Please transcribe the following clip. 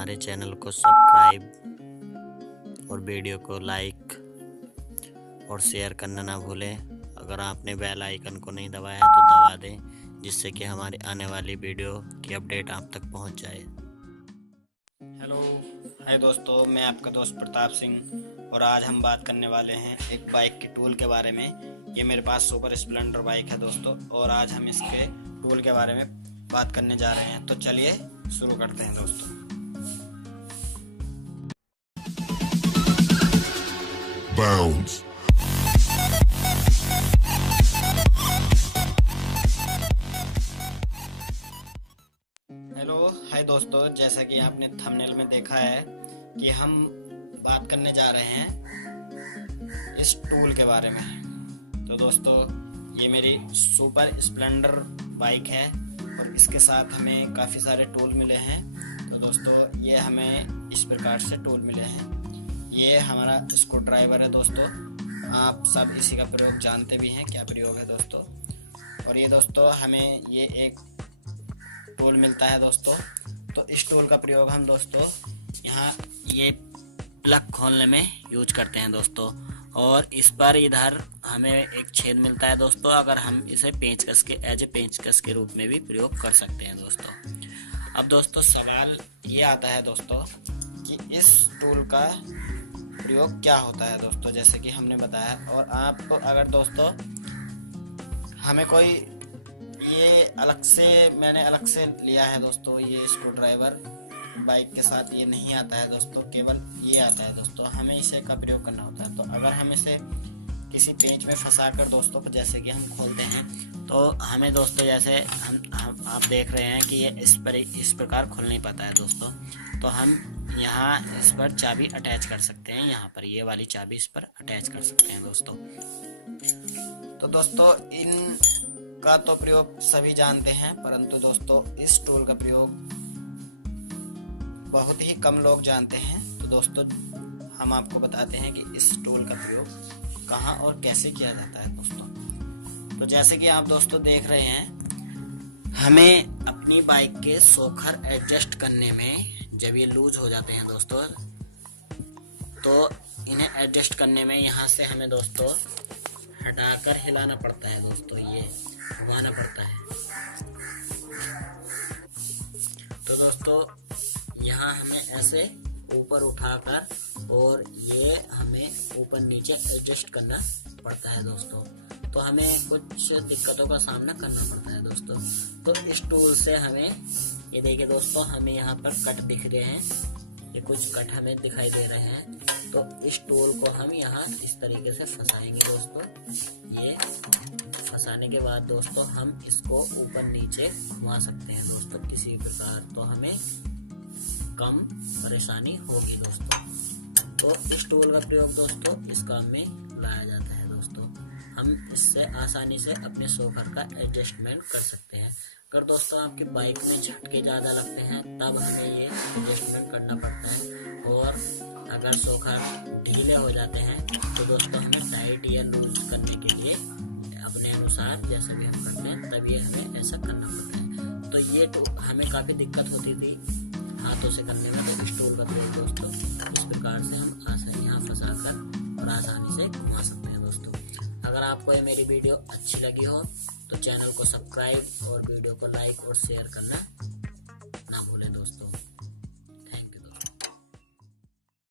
हमारे चैनल को सब्सक्राइब और वीडियो को लाइक और शेयर करना ना भूलें। अगर आपने बेल आइकन को नहीं दबाया है तो दबा दें, जिससे कि हमारी आने वाली वीडियो की अपडेट आप तक पहुंच जाए। हेलो हाय दोस्तों, मैं आपका दोस्त प्रताप सिंह और आज हम बात करने वाले हैं एक बाइक के टूल के बारे में। ये मेरे पास सुपर स्प्लेंडर बाइक है दोस्तों, और आज हम इसके टूल के बारे में बात करने जा रहे हैं। तो चलिए शुरू करते हैं दोस्तों। Bounce. हेलो हाय दोस्तों, जैसा कि आपने थंबनेल में देखा है कि हम बात करने जा रहे हैं इस टूल के बारे में। तो दोस्तों, ये मेरी सुपर स्प्लेंडर बाइक है और इसके साथ हमें काफ़ी सारे टूल मिले हैं। तो दोस्तों, ये हमें इस प्रकार से टूल मिले हैं। ये हमारा स्क्रू ड्राइवर है दोस्तों, आप सब इसी का प्रयोग जानते भी हैं क्या प्रयोग है दोस्तों। और ये दोस्तों, हमें ये एक टूल मिलता है दोस्तों। तो इस टूल का प्रयोग हम दोस्तों यहाँ ये प्लग खोलने में यूज करते हैं दोस्तों। और इस पर इधर हमें एक छेद मिलता है दोस्तों, अगर हम इसे पेंचकस के एज ए पेंचकस के रूप में भी प्रयोग कर सकते हैं दोस्तों। अब दोस्तों सवाल ये आता है दोस्तों कि इस टूल का प्रयोग क्या होता है दोस्तों, जैसे कि हमने बताया। और आप अगर दोस्तों हमें कोई ये मैंने अलग से लिया है दोस्तों, ये स्क्रू ड्राइवर बाइक के साथ ये नहीं आता है दोस्तों, केवल ये आता है दोस्तों। हमें इसे का प्रयोग करना होता है। तो अगर हम इसे किसी पेंच में फंसाकर दोस्तों जैसे कि हम खोलते हैं, तो हमें दोस्तों जैसे हम आप देख रहे हैं कि ये इस प्रकार खुल नहीं पाता है दोस्तों। तो हम यहाँ इस पर चाबी अटैच कर सकते हैं, यहाँ पर ये वाली चाबी इस पर अटैच कर सकते हैं दोस्तों। तो दोस्तों इन का तो प्रयोग सभी जानते हैं, परंतु दोस्तों इस टूल का प्रयोग बहुत ही कम लोग जानते हैं। तो दोस्तों हम आपको बताते हैं कि इस टूल का प्रयोग कहाँ और कैसे किया जाता है दोस्तों। तो जैसे कि आप दोस्तों देख रहे हैं, हमें अपनी बाइक के शोकर एडजस्ट करने में जब ये लूज हो जाते हैं दोस्तों, तो इन्हें एडजस्ट करने में यहाँ से हमें दोस्तों हटाकर हिलाना पड़ता है दोस्तों, ये घुमाना पड़ता है। तो दोस्तों यहाँ हमें ऐसे ऊपर उठाकर और ये हमें ऊपर नीचे एडजस्ट करना पड़ता है दोस्तों। तो हमें कुछ दिक्कतों का सामना करना पड़ता है दोस्तों। तो इस टूल से हमें ये देखिए दोस्तों, हमें यहाँ पर कट दिख रहे हैं, ये कुछ कट हमें दिखाई दे रहे हैं। तो इस टूल को हम यहाँ इस तरीके से फंसाएंगे दोस्तों। ये फंसाने के बाद दोस्तों हम इसको ऊपर नीचे घुमा सकते हैं दोस्तों किसी प्रकार, तो हमें कम परेशानी होगी दोस्तों। तो इस टूल का प्रयोग दोस्तों इस काम में लाया जाता है दोस्तों। हम इससे आसानी से अपने शोकर का एडजस्टमेंट कर सकते हैं। अगर दोस्तों आपकी बाइक में झटके ज़्यादा लगते हैं तब हमें ये एडजस्टमेंट करना पड़ता है। और अगर शोकर ढीले हो जाते हैं तो दोस्तों हमें टाइट या लूज करने के लिए अपने अनुसार जैसे भी हम करते हैं तभी हमें ऐसा करना पड़ता है। तो ये हमें काफ़ी दिक्कत होती थी हाथों से करने में, तो इस टूल का प्रयोग दोस्तों इस प्रकार से हम आसानी यहाँ फंसा कर और आसानी से घुमा सकते हैं दोस्तों। अगर आपको ये मेरी वीडियो अच्छी लगी हो तो चैनल को सब्सक्राइब और वीडियो को लाइक और शेयर करना